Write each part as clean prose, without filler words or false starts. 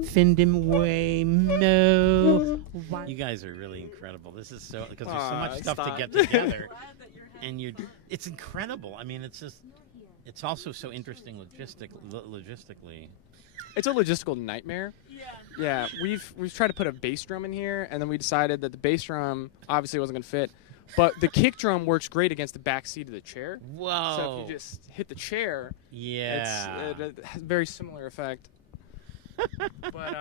Findim Waymo. You guys are really incredible. This is so because there's so much stuff to get together, and it's incredible. I mean, it's also so interesting logistically. It's a logistical nightmare. Yeah, we've tried to put a bass drum in here, and then we decided that the bass drum obviously wasn't going to fit. But the kick drum works great against the back seat of the chair. Whoa. So if you just hit the chair, yeah, it has a very similar effect. But,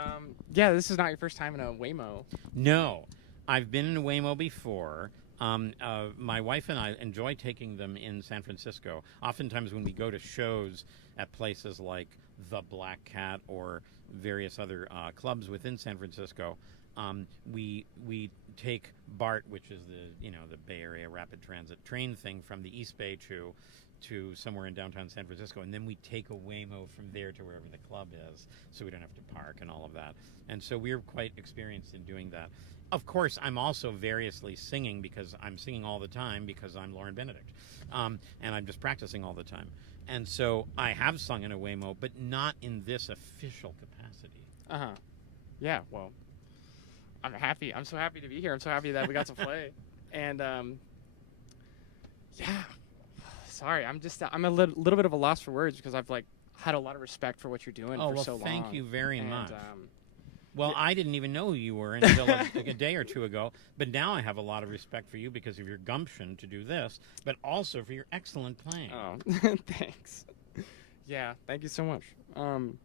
yeah, this is not your first time in a Waymo. No. I've been in a Waymo before. My wife and I enjoy taking them in San Francisco. Oftentimes when we go to shows at places like the Black Cat or various other clubs within San Francisco, we take BART, which is the Bay Area Rapid Transit train thing from the East Bay to somewhere in downtown San Francisco, and then we take a Waymo from there to wherever the club is, so we don't have to park and all of that. And so we're quite experienced in doing that. Of course, I'm also variously singing because I'm singing all the time because I'm Lorin Benedict, and I'm just practicing all the time. And so I have sung in a Waymo, but not in this official capacity. Uh-huh. Yeah, well, I'm happy. I'm so happy to be here. I'm so happy that we got to play. And, yeah. Sorry, I'm a little bit of a loss for words because I've had a lot of respect for what you're doing for so long. Thank you very much. Well, I didn't even know who you were until a day or two ago, but now I have a lot of respect for you because of your gumption to do this, but also for your excellent playing. Oh, thanks. Yeah, thank you so much. One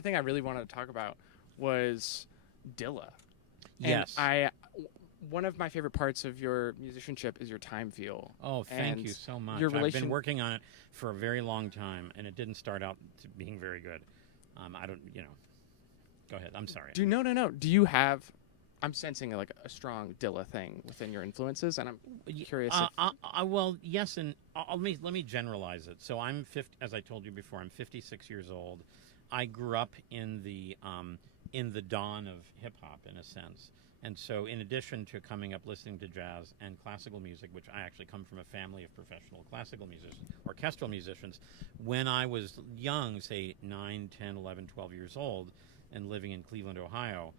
thing I really wanted to talk about was Dilla. Yes. And one of my favorite parts of your musicianship is your time feel. Oh, thank you so much. I've been working on it for a very long time, and it didn't start out to being very good. I don't, Go ahead. I'm sorry. No. Do you have? I'm sensing a strong Dilla thing within your influences, and I'm curious. Well, yes, and let me generalize it. So I'm 50, as I told you before. I'm 56 years old. I grew up in the dawn of hip hop, in a sense. And so in addition to coming up listening to jazz and classical music, which I actually come from a family of professional classical musicians, orchestral musicians, when I was young, say 9, 10, 11, 12 years old, and living in Cleveland, Ohio,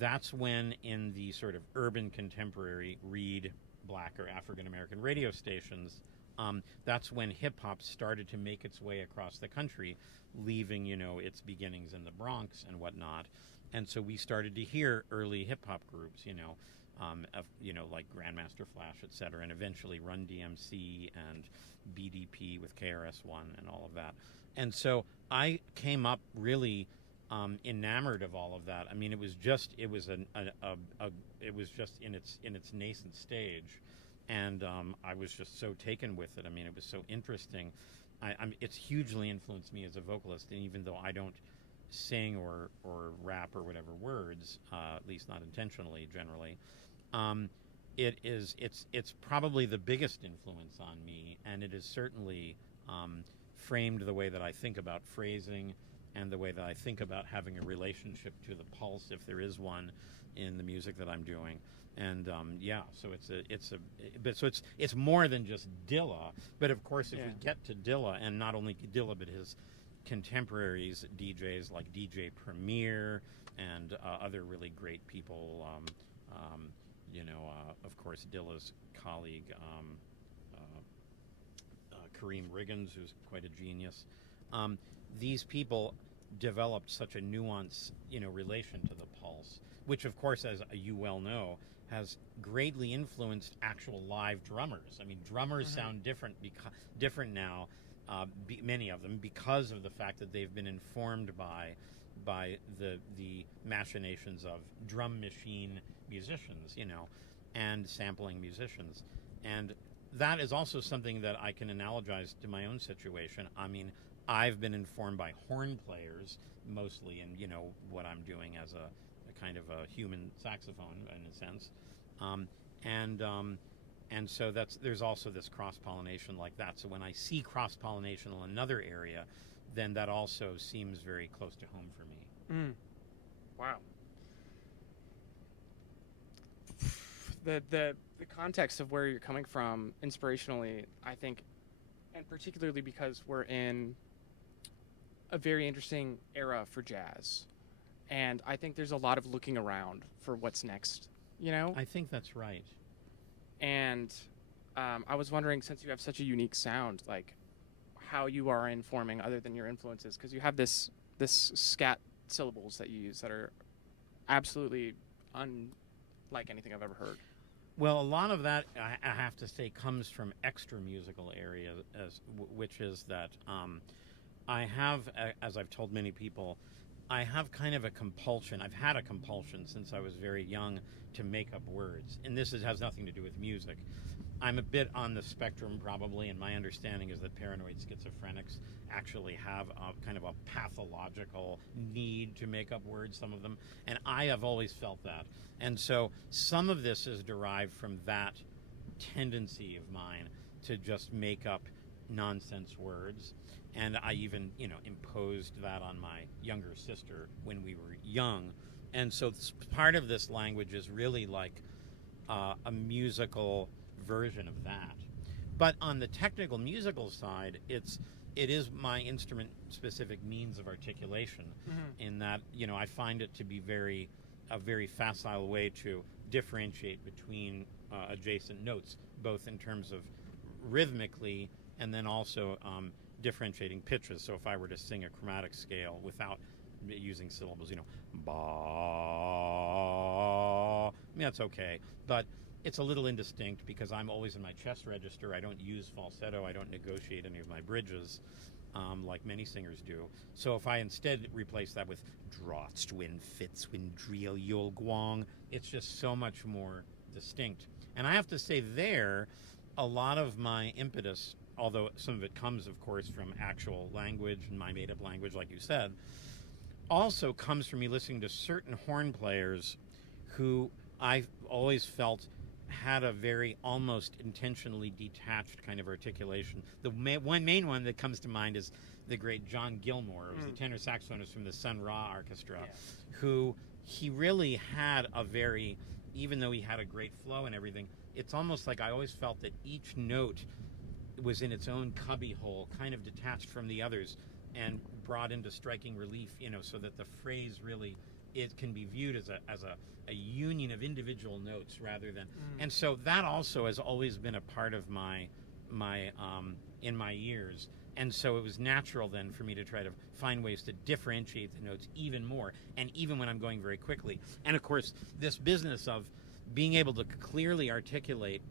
that's when in the sort of urban contemporary read black or African-American radio stations, that's when hip-hop started to make its way across the country, leaving, its beginnings in the Bronx and whatnot. And so we started to hear early hip-hop groups, like Grandmaster Flash, et cetera, and eventually Run DMC and BDP with KRS-One and all of that. And so I came up really enamored of all of that. I mean, it was just in its nascent stage, and I was just so taken with it. I mean, it was so interesting. It's hugely influenced me as a vocalist, and even though I don't sing or rap or whatever words, at least not intentionally generally, it's probably the biggest influence on me, and it has certainly framed the way that I think about phrasing and the way that I think about having a relationship to the pulse, if there is one, in the music that I'm doing. And so it's more than just Dilla. But of course, if we get to Dilla, and not only Dilla but his contemporaries, DJs like DJ Premier and other really great people, of course Dilla's colleague Kareem Riggins, who's quite a genius. These people developed such a nuanced, relation to the pulse, which, of course, as you well know, has greatly influenced actual live drummers. I mean, drummers sound different now, many of them, because of the fact that they've been informed by the machinations of drum machine musicians, and sampling musicians. And that is also something that I can analogize to my own situation. I mean, I've been informed by horn players mostly in, what I'm doing as a kind of a human saxophone in a sense. And so there's also this cross-pollination like that. So when I see cross-pollination in another area, then that also seems very close to home for me. Wow. The context of where you're coming from inspirationally, I think, and particularly because we're in a very interesting era for jazz. And I think there's a lot of looking around for what's next, you know? I think that's right. And I was wondering, since you have such a unique sound, like how you are informing other than your influences, because you have this scat syllables that you use that are absolutely unlike anything I've ever heard. Well, a lot of that, I have to say, comes from extra musical areas, which is that I have, as I've told many people, I have kind of a compulsion. I've had a compulsion since I was very young to make up words. And this has nothing to do with music. I'm a bit on the spectrum, probably, and my understanding is that paranoid schizophrenics actually have a kind of a pathological need to make up words, some of them. And I have always felt that. And so some of this is derived from that tendency of mine to just make up nonsense words. And I even, imposed that on my younger sister when we were young. And so part of this language is really like a musical version of that. But on the technical musical side, it is my instrument specific means of articulation, in that, I find it to be a very facile way to differentiate between adjacent notes, both in terms of rhythmically and then also differentiating pitches. So if I were to sing a chromatic scale without using syllables, ba, that's okay. But it's a little indistinct because I'm always in my chest register. I don't use falsetto. I don't negotiate any of my bridges like many singers do. So if I instead replace that with Drotztwin, Fitzwin, Driel, Yul, Guang, it's just so much more distinct. And I have to say there, a lot of my impetus, although some of it comes, of course, from actual language and my made-up language, like you said, also comes from me listening to certain horn players who I've always felt had a very almost intentionally detached kind of articulation. The main one that comes to mind is the great John Gilmore, who was the tenor saxophonist from the Sun Ra Orchestra, who he really had a very, even though he had a great flow and everything, it's almost like I always felt that each note was in its own cubbyhole, kind of detached from the others and brought into striking relief, so that the phrase really, it can be viewed as a union of individual notes rather than, and so that also has always been a part of my in my ears. And so it was natural then for me to try to find ways to differentiate the notes even more, and even when I'm going very quickly. And of course, this business of being able to clearly articulate,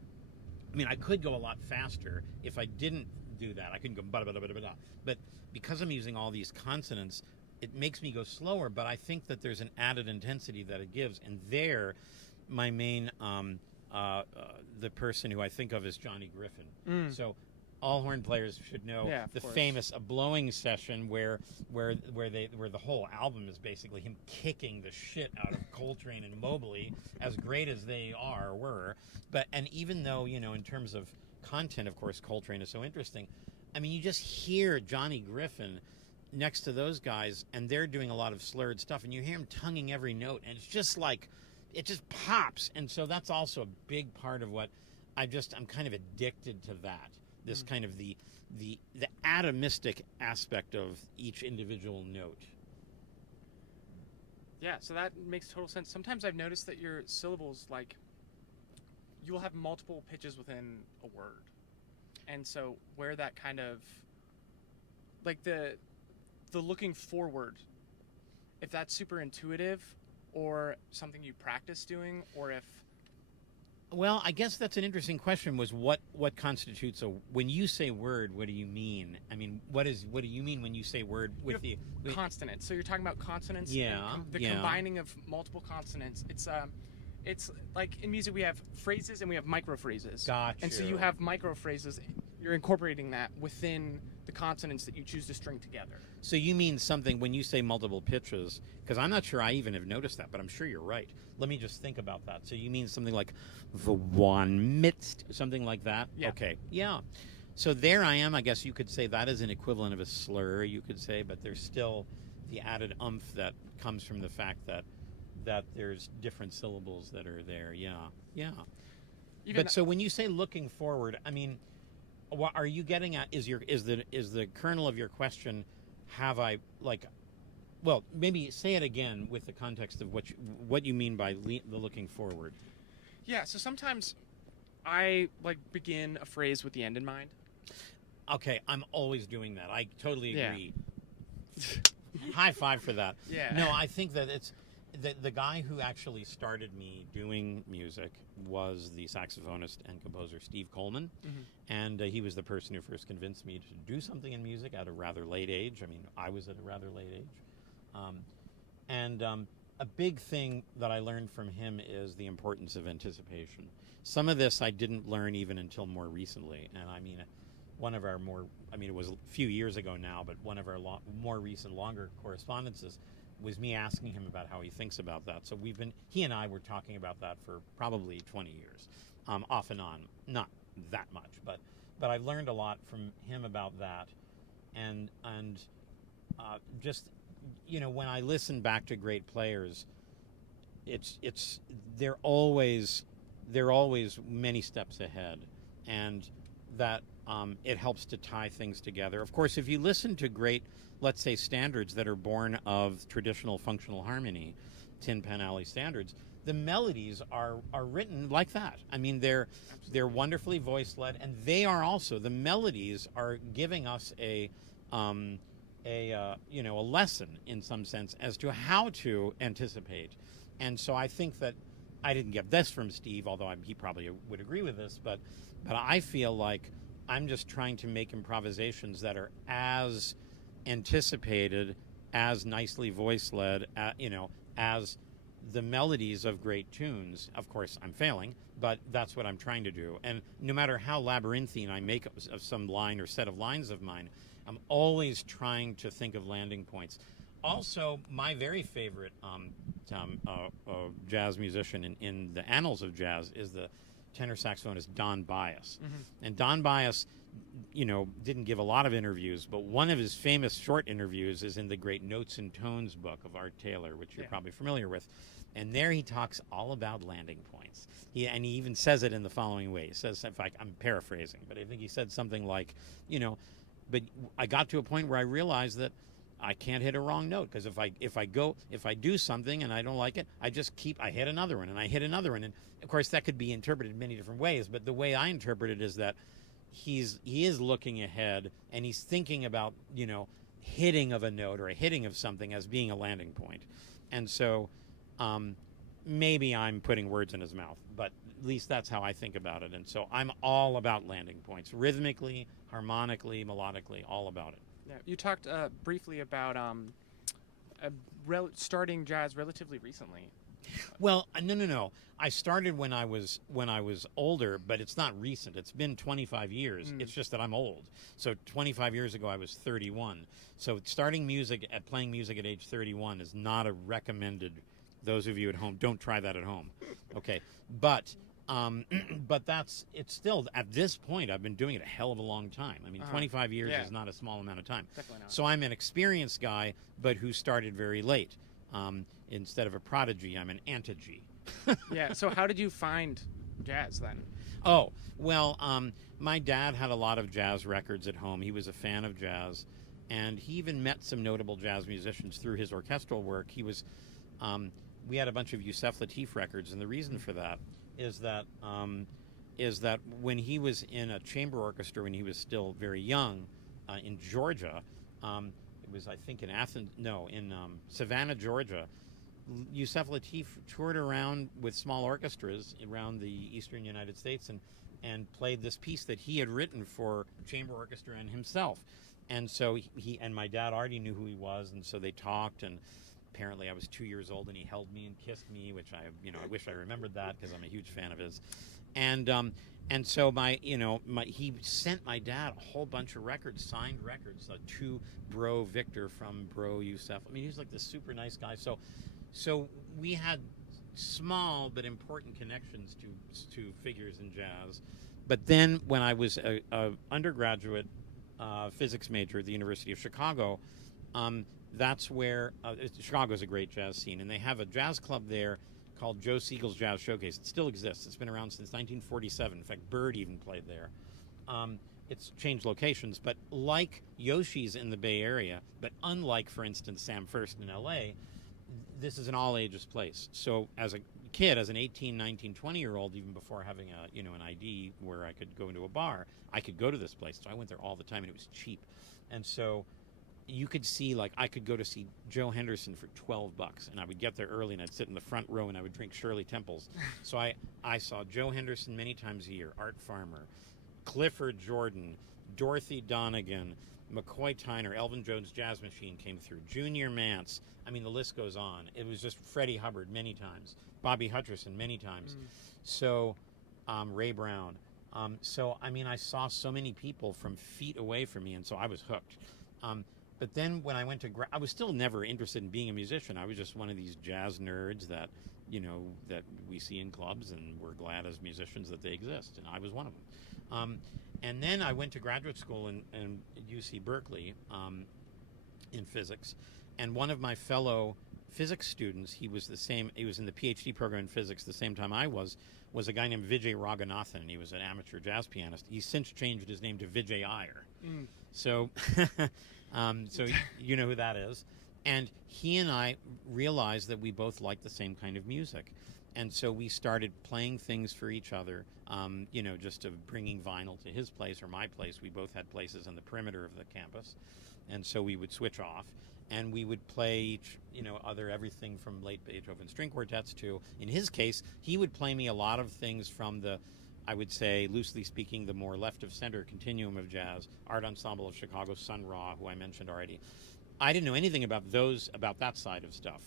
I could go a lot faster if I didn't do that. I couldn't go ba-da-ba-da-ba-da-ba-da. But because I'm using all these consonants, it makes me go slower, but I think that there's an added intensity that it gives. And there, my main, the person who I think of is Johnny Griffin. So all horn players should know the famous A Blowing Session where the whole album is basically him kicking the shit out of Coltrane and Mobley, as great as they were. And even though, in terms of content, of course, Coltrane is so interesting, you just hear Johnny Griffin next to those guys, and they're doing a lot of slurred stuff, and you hear him tonguing every note, and it's just like, it just pops. And so that's also a big part of what I'm kind of addicted to that. This kind of the atomistic aspect of each individual note. Yeah, so that makes total sense. Sometimes I've noticed that your syllables, like, you'll have multiple pitches within a word. And so where that kind of, like the looking forward, if that's super intuitive or something you practice doing, or if... Well, I guess that's an interesting question, was what constitutes when you say word, what do you mean? What do you mean when you say word with consonants? So you're talking about consonants, combining of multiple consonants. It's like in music we have phrases and we have microphrases. Gotcha. And so you have microphrases, you're incorporating that within the consonants that you choose to string together. So you mean something when you say multiple pitches, because I'm not sure I even have noticed that, but I'm sure you're right. Let me just think about that. So you mean something like the one midst, something like that? Yeah. Okay. Yeah. So there I am. I guess you could say that is an equivalent of a slur, you could say, but there's still the added oomph that comes from the fact that there's different syllables that are there. Yeah. Yeah. So when you say looking forward, what are you getting at? Is the kernel of your question have I like? Well, maybe say it again with the context of what you mean by the looking forward. Yeah, so sometimes I like begin a phrase with the end in mind. Okay, I'm always doing that. I totally Yeah. agree. High five for that. Yeah. No, I think that it's the guy who actually started me doing music was the saxophonist and composer Steve Coleman, and he was the person who first convinced me to do something in music at a rather late age. I mean, I was at a rather late age, and a big thing that I learned from him is the importance of anticipation. Some of this I didn't learn even until more recently, and I mean, one of our it was a few years ago now, but one of our more recent, longer correspondences was me asking him about how he thinks about that. So he and I were talking about that for probably 20 years, off and on, not that much, but I've learned a lot from him about that, and just, when I listen back to great players, they're always many steps ahead, and that it helps to tie things together. Of course, if you listen to great, let's say, standards that are born of traditional functional harmony, Tin Pan Alley standards, the melodies are written like that. I mean, they're wonderfully voice led, and they are also, the melodies are giving us a lesson in some sense as to how to anticipate. And so I think that I didn't get this from Steve, although he probably would agree with this, but I feel like I'm just trying to make improvisations that are as anticipated, as nicely voice-led, as the melodies of great tunes. Of course, I'm failing, but that's what I'm trying to do. And no matter how labyrinthine I make of some line or set of lines of mine, I'm always trying to think of landing points. Also, my very favorite jazz musician in the annals of jazz is the tenor saxophonist Don Byas. And Don Byas, didn't give a lot of interviews, but one of his famous short interviews is in the great Notes and Tones book of Art Taylor, which you're probably familiar with. And there he talks all about landing points. He even says it in the following way. He says, in fact, I'm paraphrasing, but I think he said something like, but I got to a point where I realized that I can't hit a wrong note, because if I do something and I don't like it, I hit another one and I hit another one. And of course that could be interpreted in many different ways, but the way I interpret it is that he is looking ahead, and he's thinking about, hitting of a note or a hitting of something as being a landing point. And so maybe I'm putting words in his mouth, but at least that's how I think about it. And so I'm all about landing points, rhythmically, harmonically, melodically, all about it. Yeah, you talked briefly about starting jazz relatively recently. Well, no. I started when I was older, but it's not recent. It's been 25 years. It's just that I'm old. So 25 years ago, I was 31. So playing music at age 31 is not a recommended. Those of you at home, don't try that at home. Okay, but it's still, at this point, I've been doing it a hell of a long time. I mean, 25 years is not a small amount of time. Definitely not. So I'm an experienced guy, but who started very late. Instead of a prodigy, I'm an antigi. Yeah, so how did you find jazz then? Oh, well, my dad had a lot of jazz records at home. He was a fan of jazz, and he even met some notable jazz musicians through his orchestral work. We had a bunch of Yusef Lateef records, and the reason for that is that when he was in a chamber orchestra when he was still very young in Georgia, it was, I think, in Savannah, Georgia, Yusef Lateef toured around with small orchestras around the eastern United States and played this piece that he had written for chamber orchestra and himself. And so he and my dad already knew who he was, and so they talked, and apparently I was 2 years old and he held me and kissed me, which I wish I remembered that because I'm a huge fan of his. And so he sent my dad a whole bunch of records, signed records, to Bro Victor from Bro Yusef. I mean, he was like this super nice guy. So we had small but important connections to figures in jazz. But then when I was a undergraduate physics major at the University of Chicago, that's where Chicago's a great jazz scene, and they have a jazz club there called Joe Siegel's Jazz Showcase. It still exists. It's been around since 1947. In fact, Bird even played there. it's changed locations, but like Yoshi's in the Bay Area, but unlike, for instance, Sam First in LA, this is an all ages place. So as a kid, as an 18, 19, 20-year-old, even before having an ID where I could go into a bar, I could go to this place. So I went there all the time, and it was cheap. And so you could see, like, I could go to see Joe Henderson for $12, and I would get there early, and I'd sit in the front row, and I would drink Shirley Temples. So I saw Joe Henderson many times a year, Art Farmer, Clifford Jordan, Dorothy Donegan, McCoy Tyner, Elvin Jones Jazz Machine came through, Junior Mance. I mean, the list goes on. It was just Freddie Hubbard many times, Bobby Hutcherson many times. So Ray Brown. So, I mean, I saw so many people from feet away from me, and so I was hooked. But then when I went to I was still never interested in being a musician. I was just one of these jazz nerds that, that we see in clubs, and we're glad as musicians that they exist, and I was one of them. And then I went to graduate school in UC Berkeley in physics, and one of my fellow physics students, he was in the PhD program in physics the same time I was a guy named Vijay Raghunathan, and he was an amateur jazz pianist. He's since changed his name to Vijay Iyer. So, so you know who that is. And he and I realized that we both liked the same kind of music. And so we started playing things for each other, just of bringing vinyl to his place or my place. We both had places on the perimeter of the campus. And so we would switch off, and we would play each, everything from late Beethoven string quartets to, in his case, he would play me a lot of things from the, I would say, loosely speaking, the more left of center continuum of jazz, Art Ensemble of Chicago, Sun Ra, who I mentioned already. I didn't know anything about that side of stuff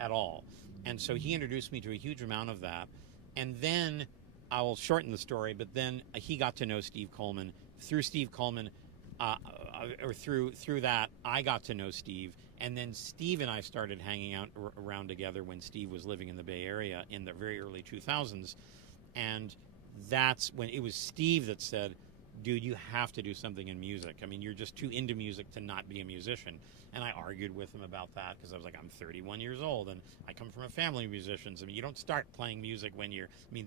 at all. And so he introduced me to a huge amount of that. And then, I will shorten the story, but then he got to know Steve Coleman. Through Steve Coleman, or through that, I got to know Steve. And then Steve and I started hanging out around together when Steve was living in the Bay Area in the very early 2000s. And that's when it was Steve that said, dude, you have to do something in music. I mean, you're just too into music to not be a musician. And I argued with him about that because I was like, I'm 31 years old and I come from a family of musicians. I mean, you don't start playing music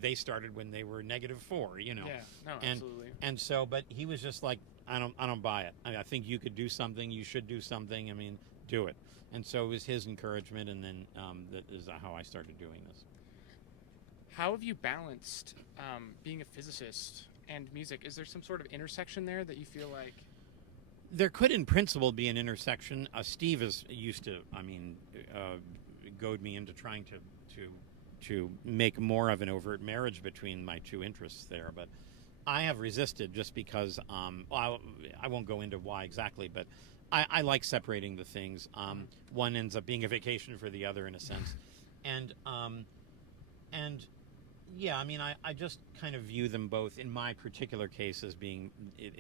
they started when they were -4, Yeah, no, absolutely. And so, but he was just like, I don't buy it. I think you could do something. You should do something. I mean, do it. And so it was his encouragement, and then that is how I started doing this. How have you balanced being a physicist and music? Is there some sort of intersection there that you feel like? There could, in principle, be an intersection. Steve used to, goad me into trying to make more of an overt marriage between my two interests there. But I have resisted just because, I won't go into why exactly, but I like separating the things. One ends up being a vacation for the other in a sense. And yeah, I mean, I just kind of view them both, in my particular case, as being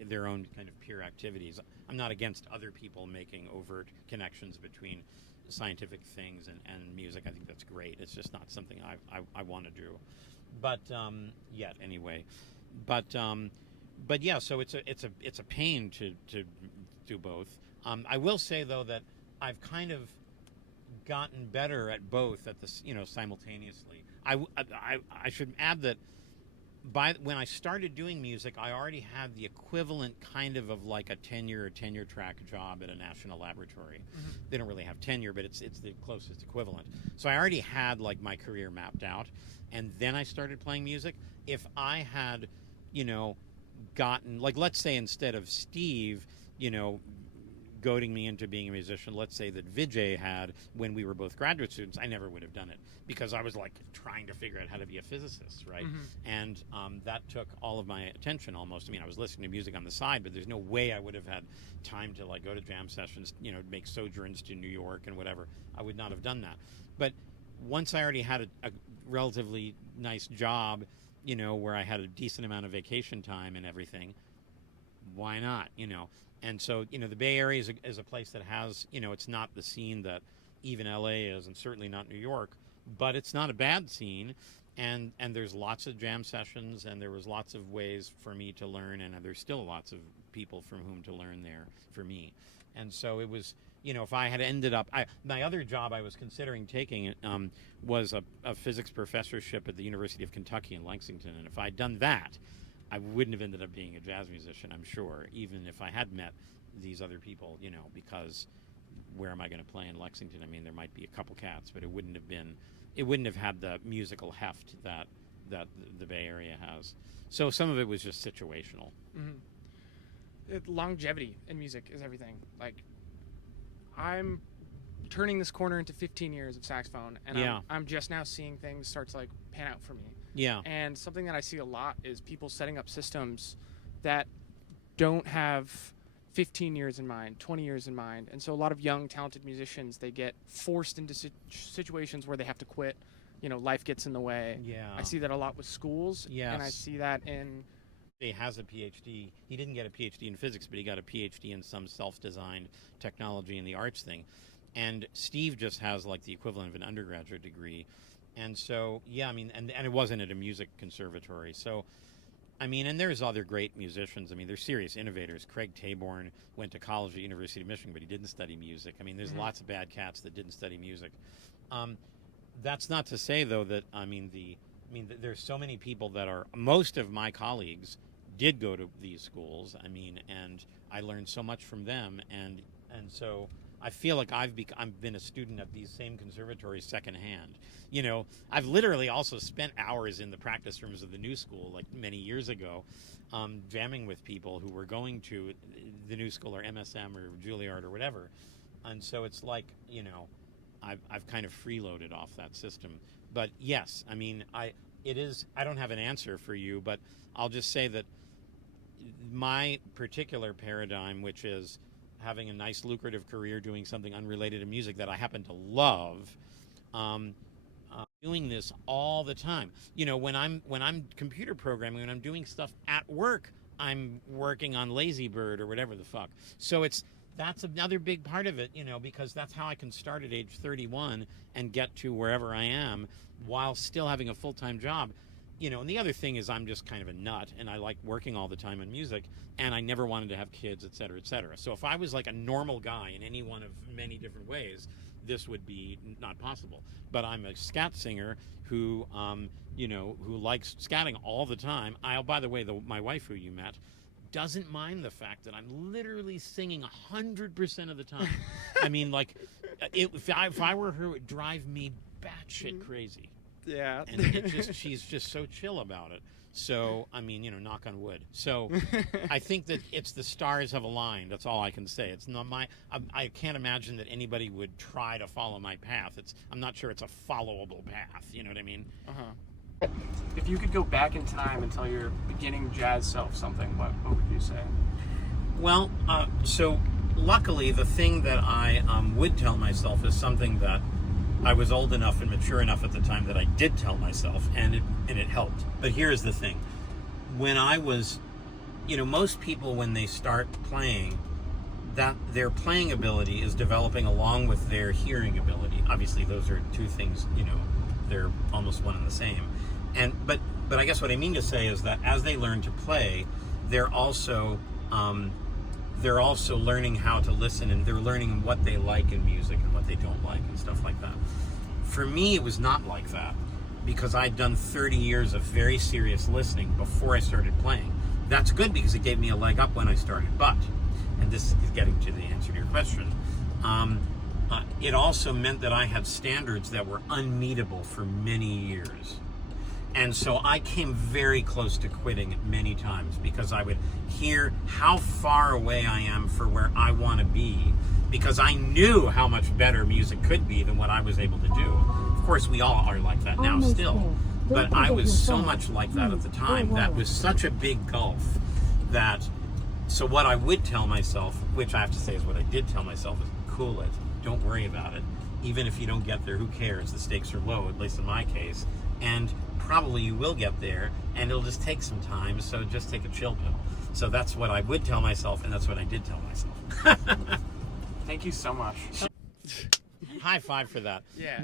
their own kind of pure activities. I'm not against other people making overt connections between scientific things and music. I think that's great. It's just not something I want to do, but yet anyway. But yeah, so it's a pain to do both. I will say though that I've kind of gotten better at both simultaneously. I should add that when I started doing music, I already had the equivalent kind of like a tenure track job at a national laboratory. Mm-hmm. They don't really have tenure, but it's the closest equivalent. So I already had like my career mapped out, and then I started playing music. If I had, gotten, like, let's say instead of Steve, goading me into being a musician, let's say that Vijay had when we were both graduate students, I never would have done it because I was like trying to figure out how to be a physicist, right? Mm-hmm. And that took all of my attention almost. I mean, I was listening to music on the side, but there's no way I would have had time to like go to jam sessions, make sojourns to New York and whatever. I would not have done that. But once I already had a relatively nice job, where I had a decent amount of vacation time and everything, why not, And so, the Bay Area is a place that has, it's not the scene that even LA is, and certainly not New York, but it's not a bad scene. And there's lots of jam sessions, and there was lots of ways for me to learn, and there's still lots of people from whom to learn there for me. And so it was, if I had ended up, my other job I was considering taking was a physics professorship at the University of Kentucky in Lexington. And if I'd done that, I wouldn't have ended up being a jazz musician, I'm sure, even if I had met these other people, you know, because where am I going to play in Lexington? I mean, there might be a couple cats, but it wouldn't have had the musical heft that the Bay Area has. So some of it was just situational. Longevity in music is everything. Like, I'm turning this corner into 15 years of saxophone, and I'm just now seeing things start to like pan out for me. Yeah. And something that I see a lot is people setting up systems that don't have 15 years in mind, 20 years in mind. And so a lot of young, talented musicians, they get forced into situations where they have to quit. You know, life gets in the way. Yeah. I see that a lot with schools. Yes. And I see that in... He has a PhD. He didn't get a PhD in physics, but he got a PhD in some self-designed technology in the arts thing. And Steve just has like the equivalent of an undergraduate degree. And so, yeah, I mean, and it wasn't at a music conservatory. So, I mean, and there's other great musicians. I mean, there's serious innovators. Craig Taborn went to college at University of Michigan, but he didn't study music. I mean, there's lots of bad cats that didn't study music. That's not to say, though, that, there's so many people that are, most of my colleagues did go to these schools. I mean, and I learned so much from them. And so I feel like I've been a student of these same conservatories secondhand. You know, I've literally also spent hours in the practice rooms of the New School, like many years ago, jamming with people who were going to the New School or MSM or Juilliard or whatever. And so it's like, you know, I've kind of freeloaded off that system. But yes, I mean, I don't have an answer for you, but I'll just say that my particular paradigm, which is having a nice lucrative career doing something unrelated to music that I happen to love, doing this all the time. You know, when I'm computer programming, when I'm doing stuff at work, I'm working on Lazy Bird or whatever the fuck. So that's another big part of it, you know, because that's how I can start at age 31 and get to wherever I am while still having a full-time job. You know, and the other thing is I'm just kind of a nut, and I like working all the time on music, and I never wanted to have kids, et cetera, et cetera. So if I was like a normal guy in any one of many different ways, this would be not possible. But I'm a scat singer who, who likes scatting all the time. By the way, my wife, who you met, doesn't mind the fact that I'm literally singing 100% of the time. I mean, like, if I were her, it would drive me batshit crazy. Yeah. And she's just so chill about it. So, I mean, you know, knock on wood. So, I think that it's the stars have aligned. That's all I can say. It's not I can't imagine that anybody would try to follow my path. I'm not sure it's a followable path. You know what I mean? If you could go back in time and tell your beginning jazz self something, what would you say? Well, so luckily, the thing that I would tell myself is something that I was old enough and mature enough at the time that I did tell myself, and it helped. But here's the thing. When I was, you know, most people when they start playing, that their playing ability is developing along with their hearing ability. Obviously, those are two things, you know, they're almost one and the same. But I guess what I mean to say is that as they learn to play, they're also learning how to listen, and they're learning what they like in music and what they don't like and stuff like that. For me, it was not like that because I'd done 30 years of very serious listening before I started playing. That's good because it gave me a leg up when I started. But, and this is getting to the answer to your question, it also meant that I had standards that were unmeetable for many years. And so I came very close to quitting many times because I would hear how far away I am for where I want to be because I knew how much better music could be than what I was able to do. Of course, we all are like that now still, but I was so much like that at the time. That was such a big gulf that, so what I would tell myself, which I have to say is what I did tell myself, is cool it, don't worry about it. Even if you don't get there, who cares? The stakes are low, at least in my case. And probably you will get there, and it'll just take some time, so just take a chill pill. So that's what I would tell myself, and that's what I did tell myself. Thank you so much. High five for that. Yeah.